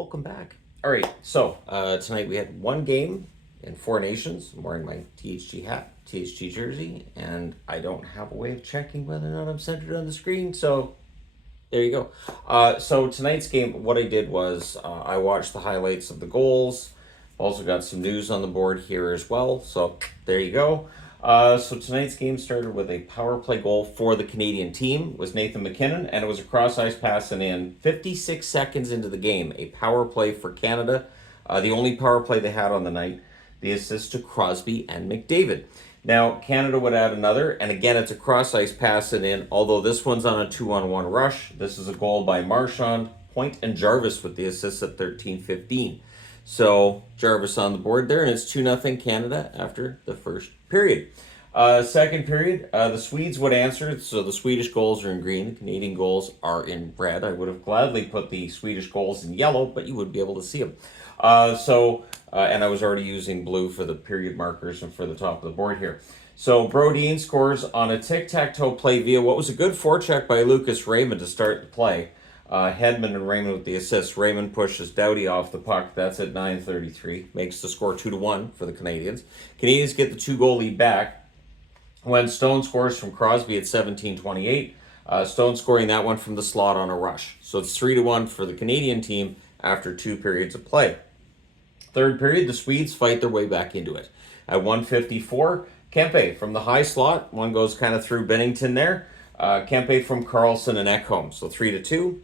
Welcome back. All right, so tonight we had one game in Four Nations. I'm wearing my THG hat, THG jersey, and I don't have a way of checking whether or not I'm centered on the screen, so there you go. So tonight's game, what I did was I watched the highlights of the goals. Also got some news on the board here as well, so there you go. So tonight's game started with a power play goal for the Canadian team. It was Nathan McKinnon, and it was a cross-ice pass and in 56 seconds into the game. A power play for Canada, the only power play they had on the night. The assist to Crosby and McDavid. Now, Canada would add another, and again, it's a cross-ice pass and in, although this one's on a 2-on-1 rush. This is a goal by Marchand, Point, and Jarvis with the assists at 13-15. So, Jarvis on the board there, and it's 2-0 Canada after the first period. Second period, the Swedes would answer, so the Swedish goals are in green, the Canadian goals are in red. I would have gladly put the Swedish goals in yellow, but you would be able to see them. And I was already using blue for the period markers and for the top of the board here. So Brodin scores on a tic-tac-toe play via what was a good forecheck by Lucas Raymond to start the play. Hedman and Raymond with the assist. Raymond pushes Doughty off the puck. That's at 9:33. Makes the score 2-1 for the Canadians. Canadians get the 2-goal lead back when Stone scores from Crosby at 17:28. Stone scoring that one from the slot on a rush. So it's 3-1 for the Canadian team after 2 periods of play. Third period, the Swedes fight their way back into it. At 1:54, Kempe from the high slot. One goes kind of through Bennington there. Kempe from Carlson and Ekholm. So 3-2.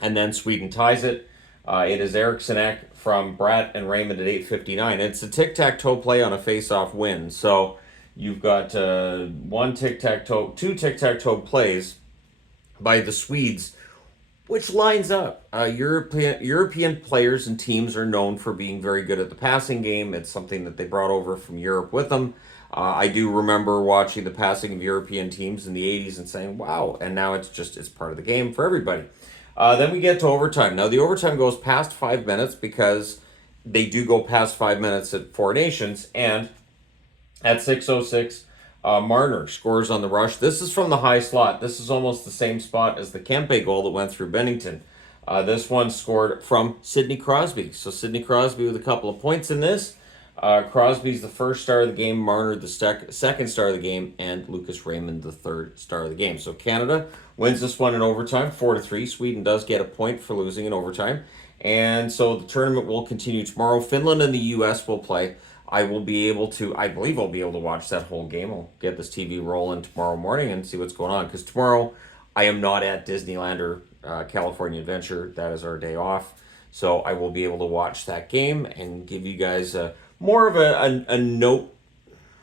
And then Sweden ties it. It is Eriksson Ek from Bratt and Raymond at 8:59. It's a tic-tac-toe play on a face-off win. So you've got two tic-tac-toe plays by the Swedes, which lines up. European players and teams are known for being very good at the passing game. It's something that they brought over from Europe with them. I do remember watching the passing of European teams in the 80s and saying, wow, and now it's part of the game for everybody. Then we get to overtime. Now, the overtime goes past 5 minutes because they do go past 5 minutes at Four Nations, and at 6:06, Marner scores on the rush. This is from the high slot. This is almost the same spot as the Kempe goal that went through Bennington. This one scored from Sidney Crosby. So Sidney Crosby with a couple of points in this. Crosby's the first star of the game, Marner the second star of the game, and Lucas Raymond the third star of the game. So Canada wins this one in overtime, 4-3. Sweden does get a point for losing in overtime. And so the tournament will continue tomorrow. Finland and the U.S. will play. I believe I'll be able to watch that whole game. I'll get this TV rolling tomorrow morning and see what's going on. Because tomorrow I am not at Disneyland or California Adventure. That is our day off. So I will be able to watch that game and give you guys more of a note,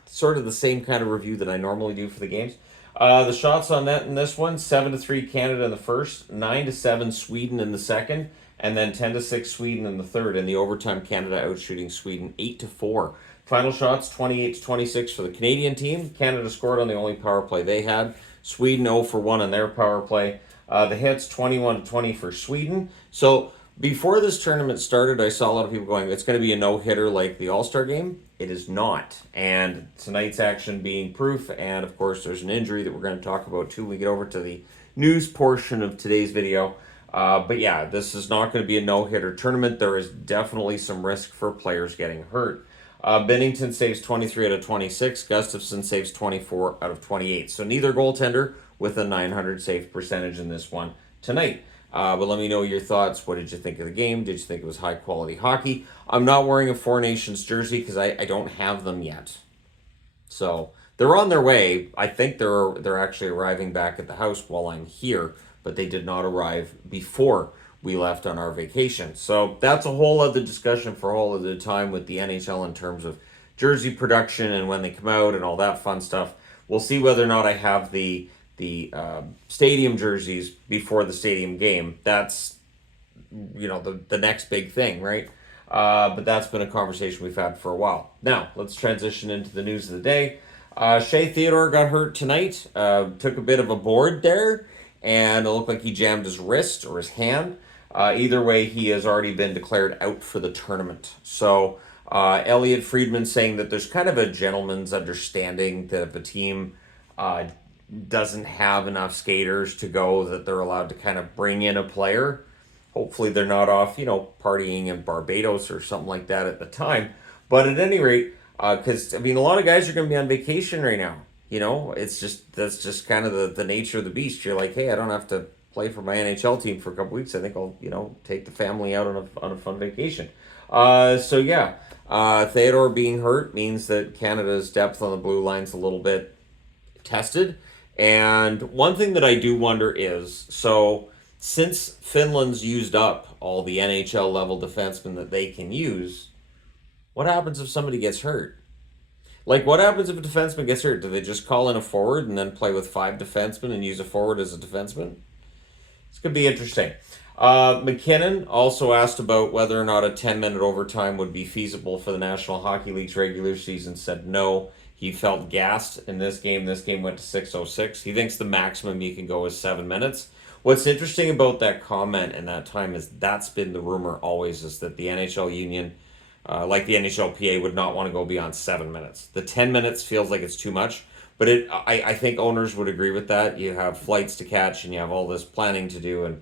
sort of the same kind of review that I normally do for the games. The shots on net in this one, 7-3 Canada in the first, 9-7 Sweden in the second, and then 10-6 Sweden in the third. In the overtime, Canada outshooting Sweden 8-4. Final shots, 28-26 for the Canadian team. Canada scored on the only power play they had. Sweden 0-1 on their power play. The hits, 21-20 for Sweden. So before this tournament started, I saw a lot of people going, it's going to be a no-hitter like the All-Star game. It is not. And tonight's action being proof, and of course there's an injury that we're going to talk about too when we get over to the news portion of today's video. But yeah, this is not going to be a no-hitter tournament. There is definitely some risk for players getting hurt. Bennington saves 23 out of 26. Gustafsson saves 24 out of 28. So neither goaltender with a .900 save percentage in this one tonight. But let me know your thoughts. What did you think of the game? Did you think it was high-quality hockey? I'm not wearing a Four Nations jersey because I don't have them yet. So they're on their way. I think they're actually arriving back at the house while I'm here, but they did not arrive before we left on our vacation. So that's a whole other discussion for a whole other time with the NHL in terms of jersey production and when they come out and all that fun stuff. We'll see whether or not I have the stadium jerseys before the stadium game. That's, the next big thing, right? But that's been a conversation we've had for a while. Now, let's transition into the news of the day. Theodore got hurt tonight. Took a bit of a board there, and it looked like he jammed his wrist or his hand. Either way, he has already been declared out for the tournament. So, Elliot Friedman saying that there's kind of a gentleman's understanding that if a team doesn't have enough skaters to go, that they're allowed to kind of bring in a player. Hopefully they're not off, partying in Barbados or something like that at the time. But at any rate, because I mean, a lot of guys are going to be on vacation right now. That's just kind of the nature of the beast. You're like, hey, I don't have to play for my NHL team for a couple weeks. I think I'll, take the family out on a fun vacation. So yeah, Theodore being hurt means that Canada's depth on the blue line's a little bit tested. And one thing that I do wonder is, so since Finland's used up all the NHL level defensemen that they can use, what happens if somebody gets hurt? Like, what happens if a defenseman gets hurt? Do they just call in a forward and then play with 5 defensemen and use a forward as a defenseman? It's going to be interesting. McKinnon also asked about whether or not a 10-minute overtime would be feasible for the National Hockey League's regular season. Said no. He felt gassed in this game. This game went to 6:06. He thinks the maximum you can go is 7 minutes. What's interesting about that comment and that time is that's been the rumor always, is that the NHL union, like the NHLPA, would not want to go beyond 7 minutes. The 10 minutes feels like it's too much, but I think owners would agree with that. You have flights to catch and you have all this planning to do, and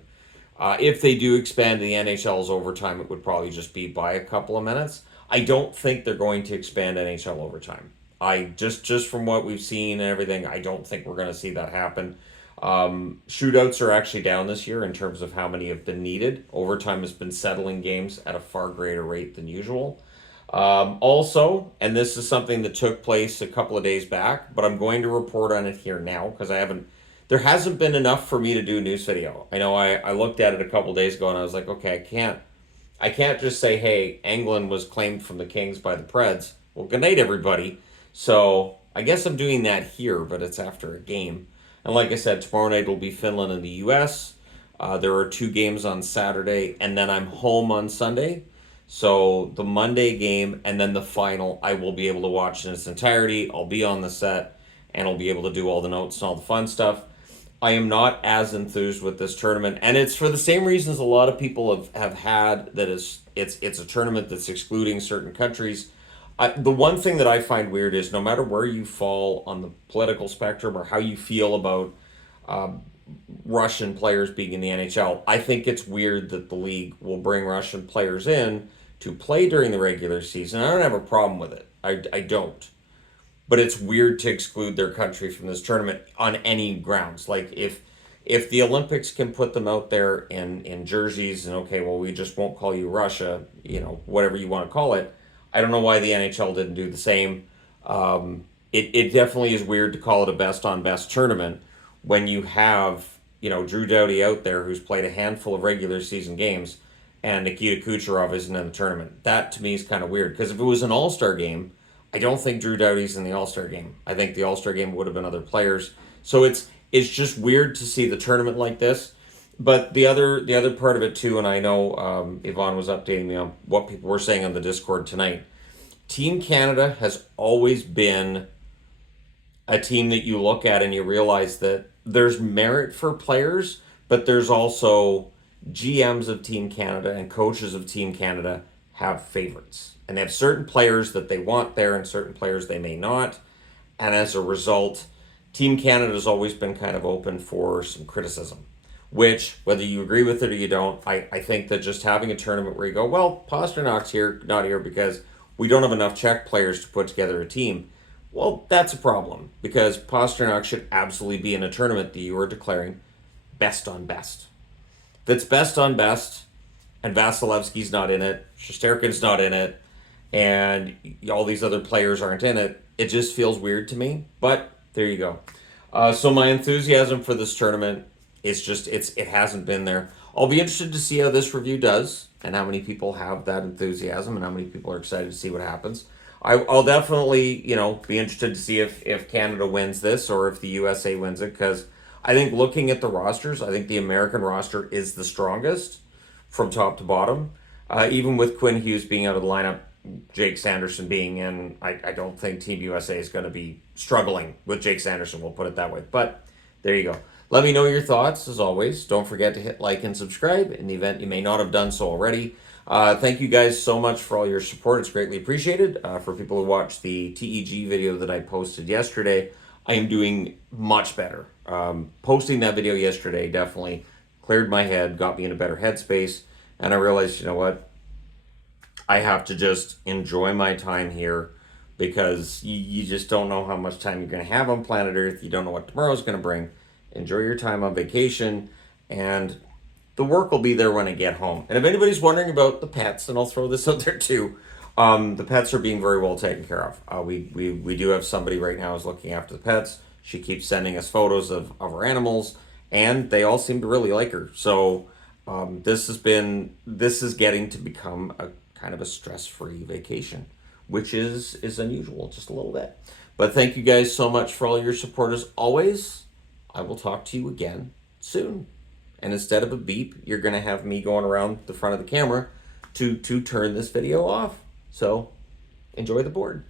if they do expand the NHL's overtime, it would probably just be by a couple of minutes. I don't think they're going to expand NHL overtime. I just from what we've seen and everything, I don't think we're going to see that happen. Shootouts are actually down this year in terms of how many have been needed. Overtime has been settling games at a far greater rate than usual. Also, and this is something that took place a couple of days back, but I'm going to report on it here now because there hasn't been enough for me to do a news video. I know I looked at it a couple of days ago and I was like, okay, I can't just say, hey, Englund was claimed from the Kings by the Preds. Well, good night, everybody. So I guess I'm doing that here, but it's after a game. And like I said, tomorrow night will be Finland and the U.S. There are 2 games on Saturday, and then I'm home on Sunday. So the Monday game and then the final, I will be able to watch in its entirety. I'll be on the set, and I'll be able to do all the notes and all the fun stuff. I am not as enthused with this tournament, and it's for the same reasons a lot of people have had, that it's a tournament that's excluding certain countries. The one thing that I find weird is no matter where you fall on the political spectrum or how you feel about Russian players being in the NHL, I think it's weird that the league will bring Russian players in to play during the regular season. I don't have a problem with it. I don't. But it's weird to exclude their country from this tournament on any grounds. Like if the Olympics can put them out there in jerseys and, okay, well, we just won't call you Russia, whatever you want to call it. I don't know why the NHL didn't do the same. It definitely is weird to call it a best-on-best tournament when you have, Drew Doughty out there who's played a handful of regular season games and Nikita Kucherov isn't in the tournament. That, to me, is kind of weird. Because if it was an all-star game, I don't think Drew Doughty's in the all-star game. I think the all-star game would have been other players. So it's just weird to see the tournament like this. But the other part of it too, and I know Yvonne was updating me on what people were saying on the Discord tonight. Team Canada has always been a team that you look at and you realize that there's merit for players, but there's also GMs of Team Canada and coaches of Team Canada have favorites. And they have certain players that they want there and certain players they may not. And as a result, Team Canada has always been kind of open for some criticism. Which, whether you agree with it or you don't, I think that just having a tournament where you go, well, Pasternak's here, not here because we don't have enough Czech players to put together a team. Well, that's a problem because Pasternak should absolutely be in a tournament that you are declaring best on best. If it's best on best and Vasilevsky's not in it, Shesterkin's not in it, and all these other players aren't in it, it just feels weird to me. But there you go. So my enthusiasm for this tournament, it hasn't been there. I'll be interested to see how this review does and how many people have that enthusiasm and how many people are excited to see what happens. I'll definitely, be interested to see if Canada wins this or if the USA wins it, because I think looking at the rosters, I think the American roster is the strongest from top to bottom. Even with Quinn Hughes being out of the lineup, Jake Sanderson being in, I don't think Team USA is going to be struggling with Jake Sanderson, we'll put it that way. But there you go. Let me know your thoughts, as always. Don't forget to hit like and subscribe in the event you may not have done so already. Thank you guys so much for all your support. It's greatly appreciated. For people who watched the TEG video that I posted yesterday, I am doing much better. Posting that video yesterday definitely cleared my head, got me in a better headspace, and I realized, you know what? I have to just enjoy my time here because you just don't know how much time you're going to have on planet Earth. You don't know what tomorrow's going to bring. Enjoy your time on vacation, and the work will be there when I get home. And if anybody's wondering about the pets, and I'll throw this out there too, the pets are being very well taken care of. We do have somebody right now who's looking after the pets. She keeps sending us photos of our animals, and they all seem to really like her. So this is getting to become a kind of a stress-free vacation, which is unusual, just a little bit. But thank you guys so much for all your support as always. I will talk to you again soon. And instead of a beep, you're going to have me going around the front of the camera to turn this video off. So enjoy the board.